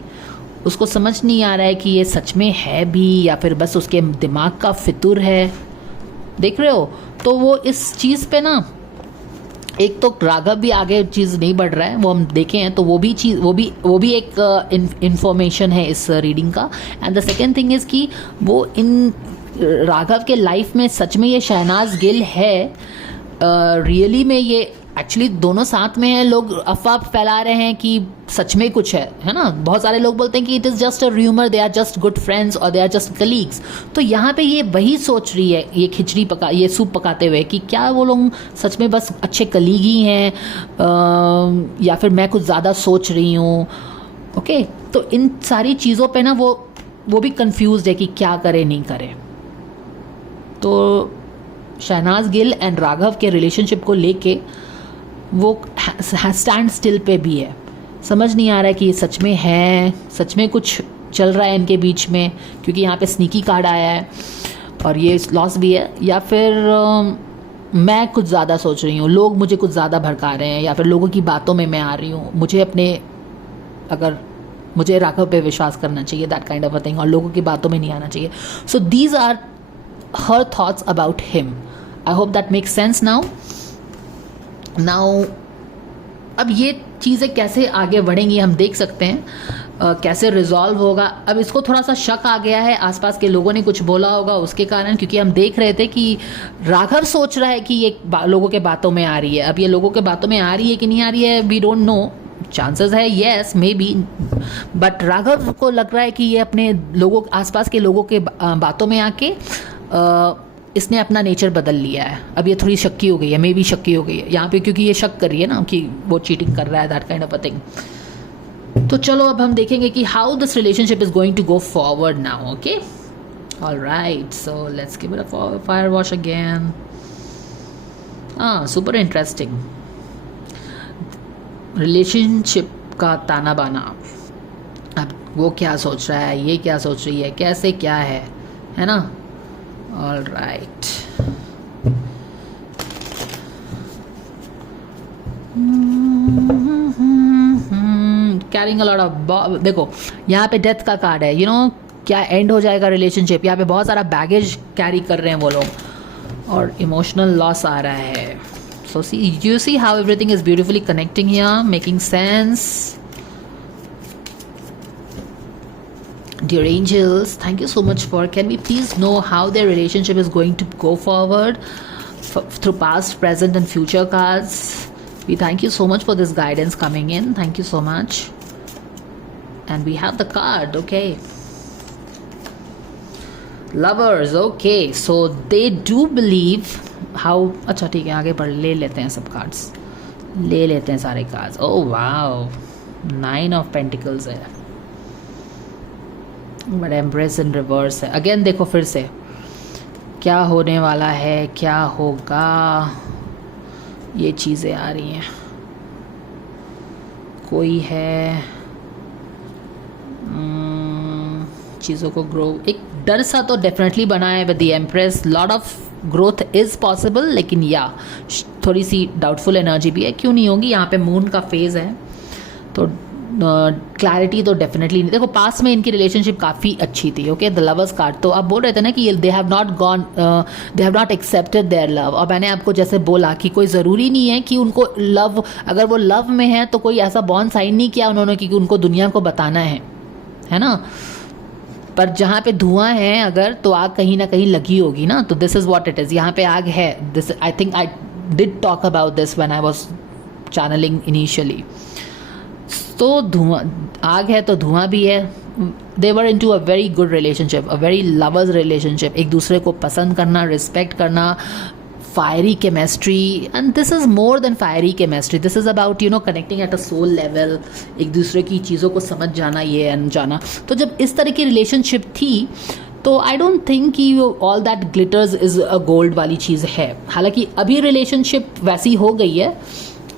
उसको समझ नहीं आ रहा है कि ये सच में है भी या फिर बस उसके दिमाग का फितूर है। देख रहे हो, तो वो इस चीज़ पे ना, एक तो राघव भी आगे चीज़ नहीं बढ़ रहा है, वो हम देखे हैं, तो वो भी एक इंफॉर्मेशन है इस रीडिंग का। And the second thing is कि वो इन राघव के लाइफ में सच में ये शहनाज गिल है, रियली में ये एक्चुअली दोनों साथ में हैं। लोग अफवाह फैला रहे हैं कि सच में कुछ है ना। बहुत सारे लोग बोलते हैं कि it is just a rumour, they are just good friends और दे आर जस्ट कलीग्स। तो यहाँ पे ये वही सोच रही है, ये सूप पकाते हुए, कि क्या वो लोग सच में बस अच्छे कलीग ही हैं, या फिर मैं कुछ ज़्यादा सोच रही हूँ। ओके, तो इन सारी चीज़ों पे ना वो भी कंफ्यूज्ड है कि क्या करे नहीं करे। तो शहनाज गिल एंड राघव के रिलेशनशिप को लेके वो स्टैंड स्टिल पे भी है। समझ नहीं आ रहा है कि ये सच में है, सच में कुछ चल रहा है इनके बीच में, क्योंकि यहाँ पे स्नीकी कार्ड आया है और ये लॉस भी है, या फिर मैं कुछ ज़्यादा सोच रही हूँ, लोग मुझे कुछ ज़्यादा भड़का रहे हैं, या फिर लोगों की बातों में मैं आ रही हूँ। मुझे राघव पे विश्वास करना चाहिए, that kind of a thing, और लोगों की बातों में नहीं आना चाहिए। So these are her thoughts about him. I hope that makes sense now. अब ये चीज़ें कैसे आगे बढ़ेंगी हम देख सकते हैं, कैसे रिजॉल्व होगा। अब इसको थोड़ा सा शक आ गया है, आसपास के लोगों ने कुछ बोला होगा उसके कारण, क्योंकि हम देख रहे थे कि राघव सोच रहा है कि ये लोगों के बातों में आ रही है। अब ये लोगों के बातों में आ रही है कि नहीं आ रही है, वी डोंट नो, चांसेस है yes may be, but Raghav को लग रहा है कि ये अपने आसपास के लोगों के बातों में आके इसने अपना नेचर बदल लिया है, अब ये थोड़ी शक्की हो गई है, मे बी शक्की हो गई है यहाँ पे, क्योंकि ये शक कर रही है ना कि वो चीटिंग कर रहा है, that kind of a thing. तो चलो अब हम देखेंगे कि how this relationship is going to go forward now. Okay, alright, so let's give it a fire wash again. Super interesting relationship का ताना बाना। अब वो क्या सोच रहा है, ये क्या सोच रही है, कैसे क्या है ना। All right, carrying a lot of, देखो यहाँ पे डेथ का कार्ड है, यू नो क्या एंड हो जाएगा रिलेशनशिप। यहाँ पे बहुत सारा बैगेज कैरी कर रहे हैं वो लोग, और इमोशनल लॉस आ रहा है। So see, you see how everything is beautifully connecting here, making sense. Dear angels, thank you so much for, can we please know how their relationship is going to go forward through past, present and future cards. We thank you so much for this guidance coming in. Thank you so much. And we have the card, okay. Lovers, okay. So they do believe how, अच्छा ठीक है, आगे बढ़ ले लेते हैं सब cards, ले लेते हैं सारे cards. Oh wow, 9 of Pentacles है, बट एम्प्रेस इन रिवर्स है। अगेन देखो फिर से क्या होने वाला है, क्या होगा, ये चीज़ें आ रही हैं। कोई है चीज़ों को ग्रो, एक डर सा तो डेफिनेटली बना है with the empress. Lot of growth is possible, लेकिन या थोड़ी सी डाउटफुल एनर्जी भी है। क्यों नहीं होगी, यहाँ पे मून का फेज़ है, तो क्लैरिटी तो डेफिनेटली नहीं। देखो पास में इनकी रिलेशनशिप काफ़ी अच्छी थी, ओके, द लवर्स कार्ड। तो आप बोल रहे थे ना कि they have not accepted their love, और मैंने आपको जैसे बोला कि कोई ज़रूरी नहीं है कि उनको लव, अगर वो लव में है तो कोई ऐसा बॉन्ड साइन नहीं किया उन्होंने कि उनको दुनिया को बताना है ना। पर जहाँ पे धुआं है अगर, तो आग कहीं ना कहीं लगी होगी ना। तो this is what it is, यहाँ पे आग है। This, I think I did talk about this when I was channeling initially. तो धुआं, आग है तो धुआं भी है। They were into a very good relationship, a very lovers relationship, एक दूसरे को पसंद करना, रिस्पेक्ट करना, fiery chemistry. And this is more than fiery chemistry, this is about you know connecting at a soul level, एक दूसरे की चीज़ों को समझ जाना, ये अनजाना। तो जब इस तरह की रिलेशनशिप थी तो आई डोंट थिंक कि all that glitters is a gold वाली चीज़ है। हालांकि अभी रिलेशनशिप वैसी हो गई है,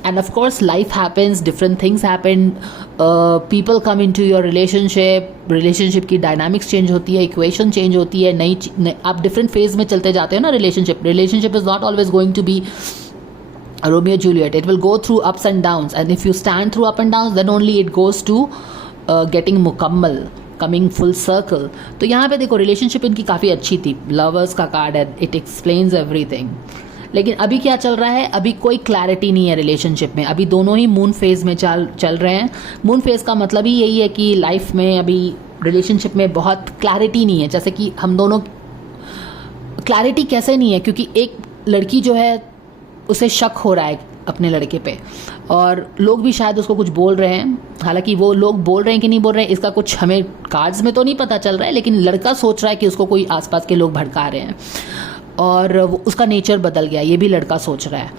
and of course life happens, different things happen, people come into your relationship की dynamics change होती है, equation change होती है, नई आप different phase में चलते जाते हो ना। relationship is not always going to be a Romeo Juliet, it will go through ups and downs, and if you stand through up and downs then only it goes to getting मुकम्मल, कमिंग फुल सर्कल। तो यहाँ पे देखो रिलेशनशिप इनकी काफ़ी अच्छी थी, लवर्स का कार्ड है, इट एक्सप्लेन्स एवरीथिंग। लेकिन अभी क्या चल रहा है, अभी कोई क्लैरिटी नहीं है रिलेशनशिप में। अभी दोनों ही मून फेज में चल रहे हैं। मून फेज का मतलब ही यही है कि लाइफ में अभी रिलेशनशिप में बहुत क्लैरिटी नहीं है। जैसे कि हम दोनों, क्लैरिटी कैसे नहीं है, क्योंकि एक लड़की जो है उसे शक हो रहा है अपने लड़के पे, और लोग भी शायद उसको कुछ बोल रहे हैं। हालांकि वो लोग बोल रहे हैं कि नहीं बोल रहे हैं इसका कुछ हमें कार्ड्स में तो नहीं पता चल रहा है, लेकिन लड़का सोच रहा है कि उसको कोई आसपास के लोग भड़का रहे हैं, और उसका नेचर बदल गया, ये भी लड़का सोच रहा है।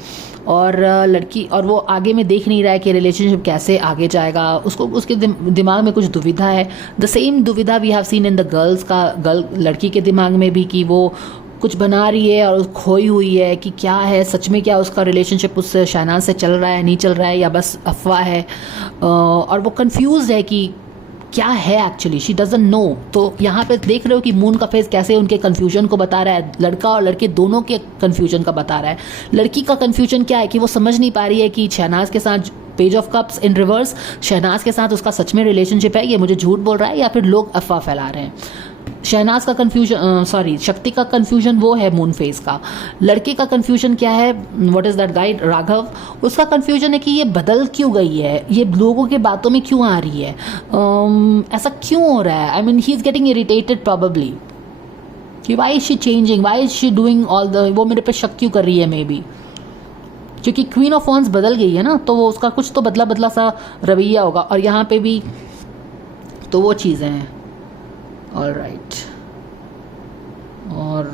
और लड़की, और वो आगे में देख नहीं रहा है कि रिलेशनशिप कैसे आगे जाएगा, उसको उसके दिमाग में कुछ दुविधा है। द सेम दुविधा we have seen in the लड़की के दिमाग में भी, कि वो कुछ बना रही है और खोई हुई है कि क्या है सच में, क्या उसका रिलेशनशिप उस शहनाज से चल रहा है, नहीं चल रहा है, या बस अफवाह है। और वो कंफ्यूज है कि क्या है एक्चुअली, शी डजंट नो। तो यहाँ पे देख रहे हो कि मून का फेज कैसे उनके कन्फ्यूजन को बता रहा है, लड़का और लड़के दोनों के कन्फ्यूजन का बता रहा है। लड़की का कन्फ्यूजन क्या है कि वो समझ नहीं पा रही है कि शहनाज के साथ page of cups in reverse, Shehnaaz के साथ उसका सच में रिलेशनशिप है, ये मुझे झूठ बोल रहा है, या फिर लोग अफवाह फैला रहे हैं। शहनाज का कन्फ्यूजन, शक्ति का कन्फ्यूजन वो है मून फेज का। लड़के का कन्फ्यूजन क्या है, what is that guide Raghav, उसका कन्फ्यूजन है कि ये बदल क्यों गई है, ये लोगों के बातों में क्यों आ रही है, ऐसा क्यों हो रहा है। I mean he is getting irritated probably कि why is she changing, why is she doing all the, वो मेरे पे शक क्यों कर रही है। मे बी क्योंकि क्वीन ऑफ वॉन्स बदल गई है ना, तो वो उसका कुछ तो बदला बदला सा रवैया होगा। और यहाँ पे भी तो वो चीज़ें हैं। ऑल राइट, और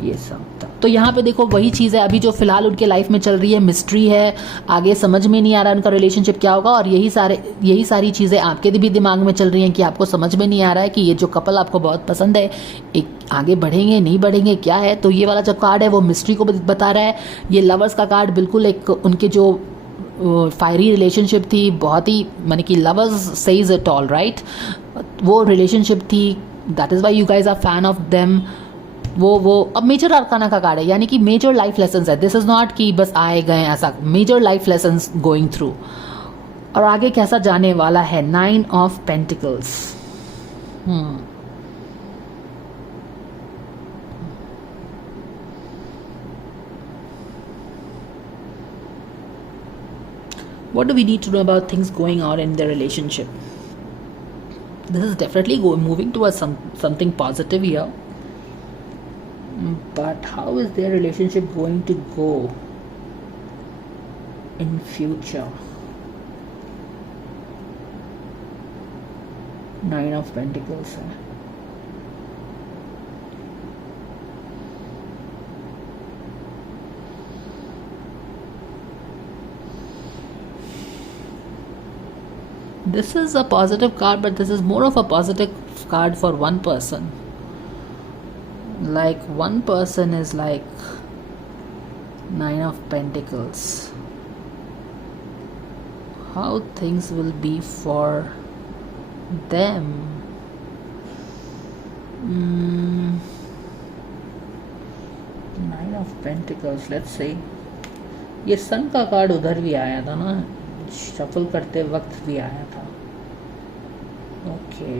ये सब था। तो यहाँ पे देखो वही चीज़ है, अभी जो फिलहाल उनके लाइफ में चल रही है मिस्ट्री है, आगे समझ में नहीं आ रहा उनका रिलेशनशिप क्या होगा, और यही सारी चीज़ें आपके भी दिमाग में चल रही हैं कि आपको समझ में नहीं आ रहा है कि ये जो कपल आपको बहुत पसंद है एक आगे बढ़ेंगे नहीं बढ़ेंगे क्या है। तो ये वाला जो कार्ड है वो मिस्ट्री को बता रहा है। ये लवर्स का कार्ड बिल्कुल एक उनके जो फायरी रिलेशनशिप थी, बहुत ही माने कि lovers says it all right, वो रिलेशनशिप थी, that is why you guys are fan of them. वो अब मेजर आर्काना का कार्ड है, यानी कि मेजर लाइफ लेसन्स है। दिस इज़ नॉट कि बस आए गए ऐसा, major life lessons going through. और आगे कैसा जाने वाला है, 9 of pentacles. What do we need to know about things going on in their relationship? This is definitely moving towards something positive here. But how is their relationship going to go in future? 9 of Pentacles है। This is a positive card, but this is more of a positive card for one person. Like one person is like 9 of Pentacles. How things will be for them? 9 of Pentacles. Let's see. ये सन का कार्ड उधर भी आया था ना, शफल करते वक्त भी आया था। Okay,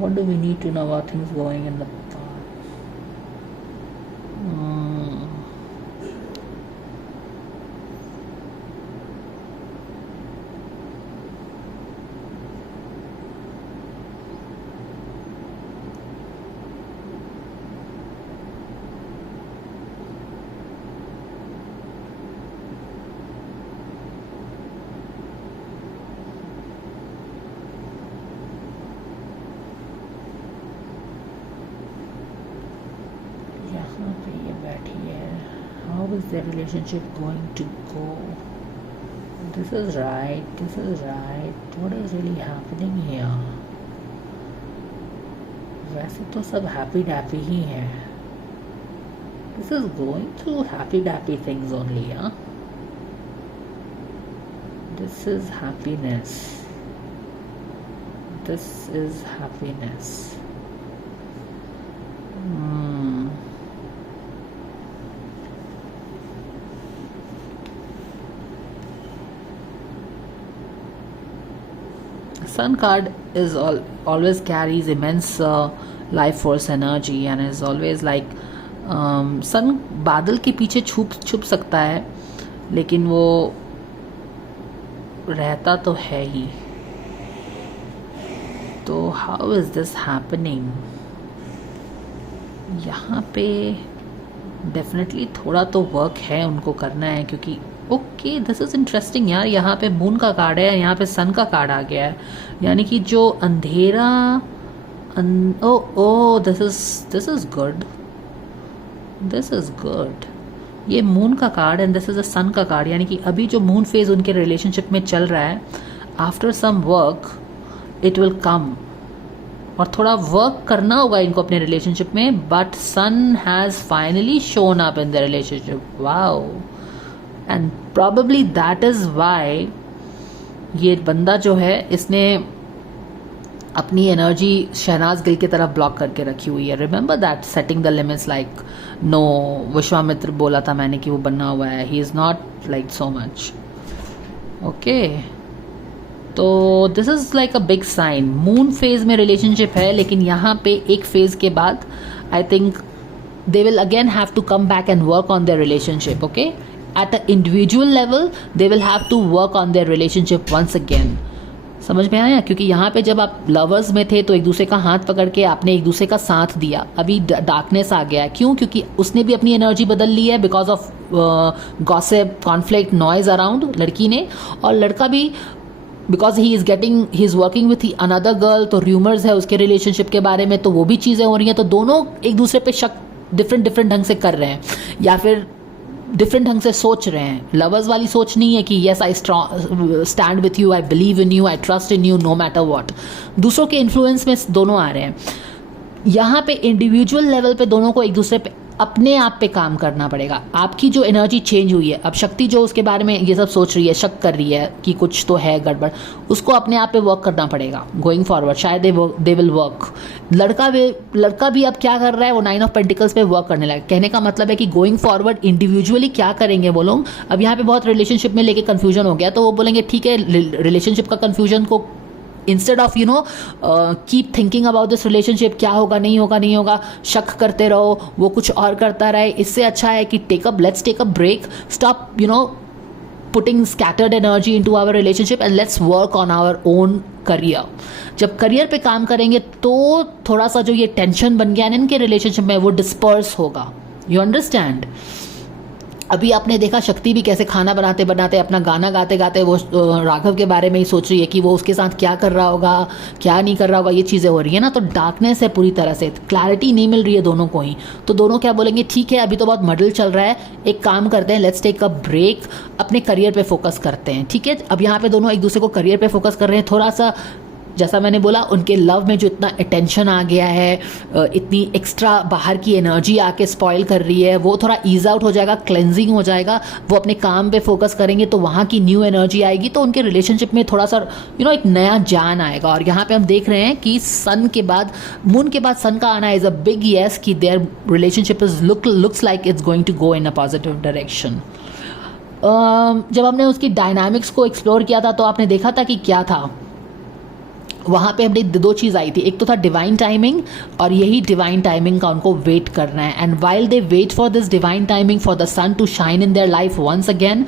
what do we need to know about things going in the past? यहाँ पे ये बैठी है। How is their relationship going to go? This is right. This is right. What is really happening here? वैसे तो सब हैप्पी डैप्पी ही है। This is going through happy dappy things only, huh? This is happiness. This is happiness. Sun card is always carries immense life force energy and is always like sun बादल के पीछे छुप सकता है, लेकिन वो रहता तो है ही। तो हाउ इज दिस हैपनिंग? यहाँ पे डेफिनेटली थोड़ा तो वर्क है उनको करना है, क्योंकि ओके दिस इज इंटरेस्टिंग यार। यहाँ पे मून का कार्ड है, यहाँ पे सन का कार्ड आ गया है, यानी कि जो अंधेरा this is good, this is good. ये मून का card and this is a sun का कार्ड, यानी कि अभी जो मून फेज उनके रिलेशनशिप में चल रहा है, after some work it will come, और थोड़ा वर्क करना होगा इनको अपने रिलेशनशिप में, but sun has finally shown up in the relationship. Wow, and probably that is why ये बंदा जो है इसने अपनी एनर्जी शहनाज गिल की तरफ ब्लॉक करके रखी हुई है। Remember that setting the limits, like no, Vishwamitra बोला था मैंने कि वो बना हुआ है, he is not like so much. Okay, तो this is like a big sign. Moon phase में रिलेशनशिप है, लेकिन यहाँ पे एक फेज के बाद I think they will again have to come back and work on their relationship. Okay, at an individual level they will have to work on their relationship once again। समझ में आया? क्योंकि यहाँ पे जब आप लवर्स में थे तो एक दूसरे का हाथ पकड़ के आपने एक दूसरे का साथ दिया, अभी डार्कनेस आ गया है। क्यों? क्योंकि उसने भी अपनी एनर्जी बदल ली है because of gossip, conflict, noise around, लड़की ने, और लड़का भी because he is working with another girl, तो र्यूमर्स है उसके रिलेशनशिप के बारे में, तो वो भी चीज़ें हो रही हैं। तो दोनों एक दूसरे पे शक डिफरेंट ढंग से कर रहे हैं, या फिर डिफरेंट ढंग से सोच रहे हैं। लवर्स वाली सोच नहीं है कि yes I stand with you, I believe in you, I trust in you know matter what. दूसरों के इन्फ्लुएंस में दोनों आ रहे हैं। यहाँ पे इंडिविजुअल लेवल पे दोनों को एक दूसरे पे अपने आप पे काम करना पड़ेगा। आपकी जो एनर्जी चेंज हुई है, अब शक्ति जो उसके बारे में ये सब सोच रही है, शक कर रही है कि कुछ तो है गड़बड़, उसको अपने आप पे वर्क करना पड़ेगा गोइंग फॉरवर्ड। शायद दे विल वर्क। लड़का भी अब क्या कर रहा है, वो 9 ऑफ पेंटिकल्स पे वर्क करने लगा। कहने का मतलब है कि गोइंग फॉरवर्ड इंडिविजुअली क्या करेंगे वो लोग। अब यहाँ पे बहुत रिलेशनशिप में लेके कन्फ्यूजन हो गया, तो वो बोलेंगे ठीक है, रिलेशनशिप का कन्फ्यूजन को instead of keep thinking about this relationship, क्या होगा नहीं होगा, शक करते रहो, वो कुछ और करता रहे, इससे अच्छा है कि let's take a break, stop putting scattered energy into our relationship and let's work on our own career. जब करियर पे काम करेंगे तो थोड़ा सा जो ये टेंशन बन गया है इनके रिलेशनशिप में, वो डिस्पर्स होगा। You understand? अभी आपने देखा शक्ति भी कैसे खाना बनाते बनाते, अपना गाना गाते गाते वो राघव के बारे में ही सोच रही है कि वो उसके साथ क्या कर रहा होगा, क्या नहीं कर रहा होगा, ये चीज़ें हो रही है ना। तो डार्कनेस है पूरी तरह से, क्लैरिटी नहीं मिल रही है दोनों को ही। तो दोनों क्या बोलेंगे, ठीक है अभी तो बहुत मडल चल रहा है, एक काम करते हैं, लेट्स टेक अ ब्रेक, अपने करियर पे फोकस करते हैं। ठीक है, अब यहाँ पे दोनों एक दूसरे को करियर पे फोकस कर रहे हैं। थोड़ा सा जैसा मैंने बोला, उनके लव में जो इतना अटेंशन आ गया है, इतनी एक्स्ट्रा बाहर की एनर्जी आके स्पॉइल कर रही है, वो थोड़ा ईज आउट हो जाएगा, क्लेंजिंग हो जाएगा। वो अपने काम पे फोकस करेंगे तो वहाँ की न्यू एनर्जी आएगी, तो उनके रिलेशनशिप में थोड़ा सा एक नया जान आएगा। और यहाँ पे हम देख रहे हैं कि सन के बाद, मून के बाद सन का आना इज़ अ बिग येस कि their relationship is looks like it's going to go in a positive direction. जब हमने उसकी डायनामिक्स को एक्सप्लोर किया था तो आपने देखा था कि क्या था वहाँ पे। हमने 2 चीज़ आई थी, एक तो था डिवाइन टाइमिंग, और यही डिवाइन टाइमिंग का उनको वेट करना है। And while they wait for this divine timing for the sun to shine in their life once again,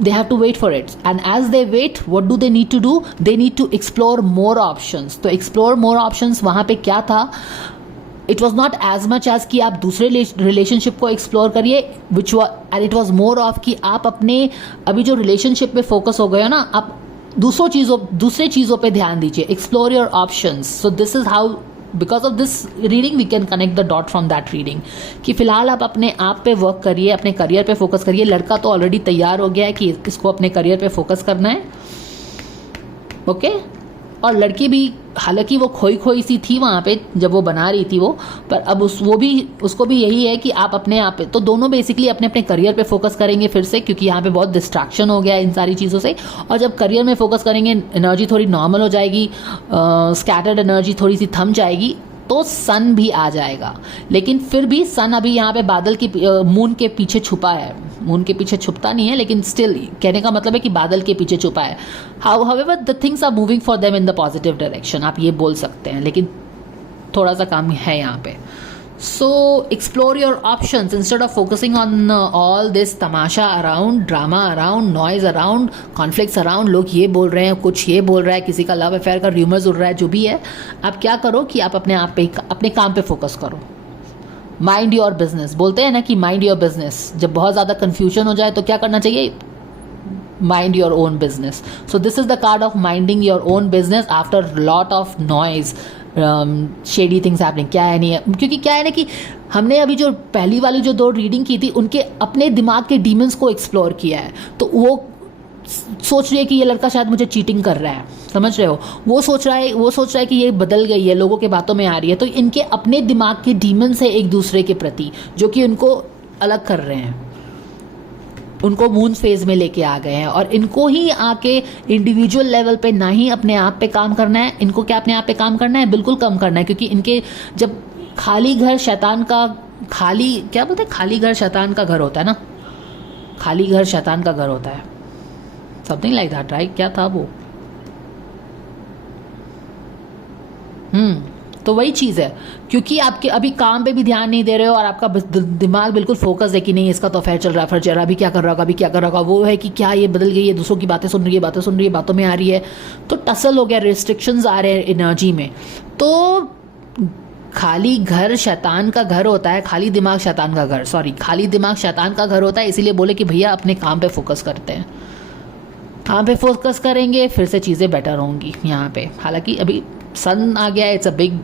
they have to wait for it, and as they wait what do they need to do, they need to explore more options. तो explore more options वहाँ पे क्या था, it was not as much as कि आप दूसरे रिलेशनशिप को एक्सप्लोर करिए, which and it was more of कि आप अपने अभी जो रिलेशनशिप पे फोकस हो गए हो ना, आप दूसरे चीज़ों पे ध्यान दीजिए। Explore your options. So this is how, because of this reading we can connect the dot from that reading कि फिलहाल आप अपने आप पे वर्क करिए, अपने करियर पे फोकस करिए। लड़का तो ऑलरेडी तैयार हो गया है कि इसको अपने करियर पे फोकस करना है, ओके। और लड़की भी, हालांकि वो खोई सी थी वहाँ पे जब वो बना रही थी वो, पर अब उसको भी यही है कि आप अपने आप पे, तो दोनों बेसिकली अपने अपने करियर पे फोकस करेंगे फिर से, क्योंकि यहाँ पे बहुत डिस्ट्रैक्शन हो गया है इन सारी चीज़ों से। और जब करियर में फोकस करेंगे एनर्जी थोड़ी नॉर्मल हो जाएगी, स्कैटर्ड एनर्जी थोड़ी सी थम जाएगी, तो सन भी आ जाएगा। लेकिन फिर भी सन अभी यहाँ पे बादल की मून के पीछे छुपा है। मून के पीछे छुपता नहीं है, लेकिन स्टिल कहने का मतलब है कि बादल के पीछे छुपा है। However the things are moving for them in the positive direction, आप ये बोल सकते हैं, लेकिन थोड़ा सा काम है यहाँ पे। सो explore your options instead of focusing on all this Tamasha around, drama around, noise around, conflicts around. लोग ये बोल रहे हैं, कुछ ये बोल रहा है, किसी का लव अफेयर का र्यूमर्स उड़ रहा है, जो भी है। आप क्या करो कि आप अपने आप पे, अपने काम पे फोकस करो। माइंड योर बिजनेस, बोलते हैं ना कि माइंड योर बिजनेस। जब बहुत ज़्यादा कन्फ्यूजन हो जाए तो क्या करना चाहिए, mind your own business. So this is the card of minding your own business after lot of noise, shady things happening. क्या है नहीं है, क्योंकि क्या है ना कि हमने अभी जो पहली वाली जो 2 रीडिंग की थी, उनके अपने दिमाग के डीमंस को एक्सप्लोर किया है। तो वो सोच रही है कि ये लड़का शायद मुझे चीटिंग कर रहा है, समझ रहे हो। वो सोच रहा है कि ये बदल गई है, लोगों के बातों में आ रही है। तो इनके अपने दिमाग के डीमंस है एक दूसरे के प्रति, जो कि उनको अलग कर रहे हैं, उनको मून फेज में लेके आ गए हैं। और इनको ही आके इंडिविजुअल लेवल पे ना ही अपने आप पे काम करना है, इनको क्या अपने आप पे काम करना है, बिल्कुल कम करना है। क्योंकि इनके जब खाली घर शैतान का, क्या बोलते हैं, खाली घर शैतान का घर होता है ना, खाली घर शैतान का घर होता है, समथिंग लाइक दैट, राइट। क्या था वो, तो वही चीज़ है। क्योंकि आपके अभी काम पे भी ध्यान नहीं दे रहे हो और आपका दिमाग बिल्कुल फोकस है कि नहीं इसका तो अफेयर चल रहा है, फिर अभी क्या कर रहा होगा, अभी क्या कर रहा होगा। वो है कि क्या ये बदल गई है, दूसरों की बातें सुन रही है, बातों में आ रही है, तो टसल हो गया, रिस्ट्रिक्शंस आ रहे हैं एनर्जी में। तो खाली घर शैतान का घर होता है, खाली दिमाग शैतान का घर होता है। इसीलिए बोले कि भैया अपने काम पे फोकस करते हैं। यहाँ पे फोकस करेंगे, फिर से चीज़ें बेटर होंगी यहाँ पे। हालांकि अभी सन आ गया, it's a big,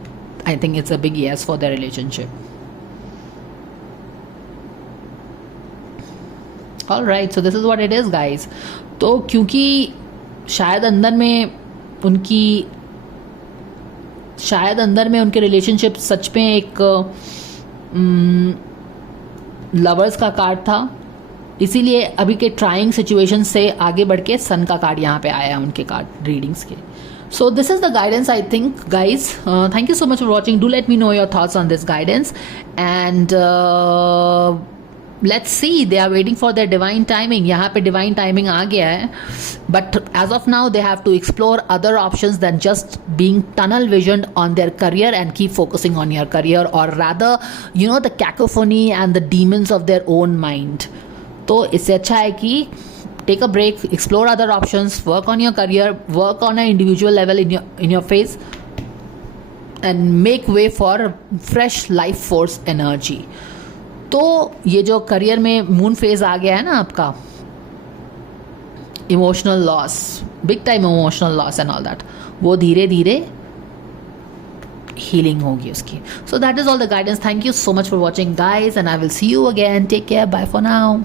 I think it's a big yes for the relationship. Alright, so this is what it is guys. तो क्योंकि शायद अंदर में उनके रिलेशनशिप सच में एक लवर्स का कार्ड था, इसीलिए अभी के ट्राइंग सिचुएशन से आगे बढ़ के सन का कार्ड यहाँ पे आया है उनके कार्ड रीडिंग्स के। So this is the guidance, I think, guys. Thank you so much for watching. Do let me know your thoughts on this guidance, and let's see. They are waiting for their divine timing. यहाँ पे divine timing आ गया है, but as of now they have to explore other options than just being tunnel visioned on their career and keep focusing on your career, or rather, you know, the cacophony and the demons of their own mind. तो इससे अच्छा है कि take a break, explore other options, work on your career, work on an individual level in your phase, and make way for fresh life force energy. तो ये जो करियर में मून फेज आ गया है ना आपका, emotional loss, big time emotional loss and all that, वो धीरे धीरे हीलिंग होगी उसकी। So that is all the guidance. Thank you so much for watching guys, and I will see you again. Take care, bye for now.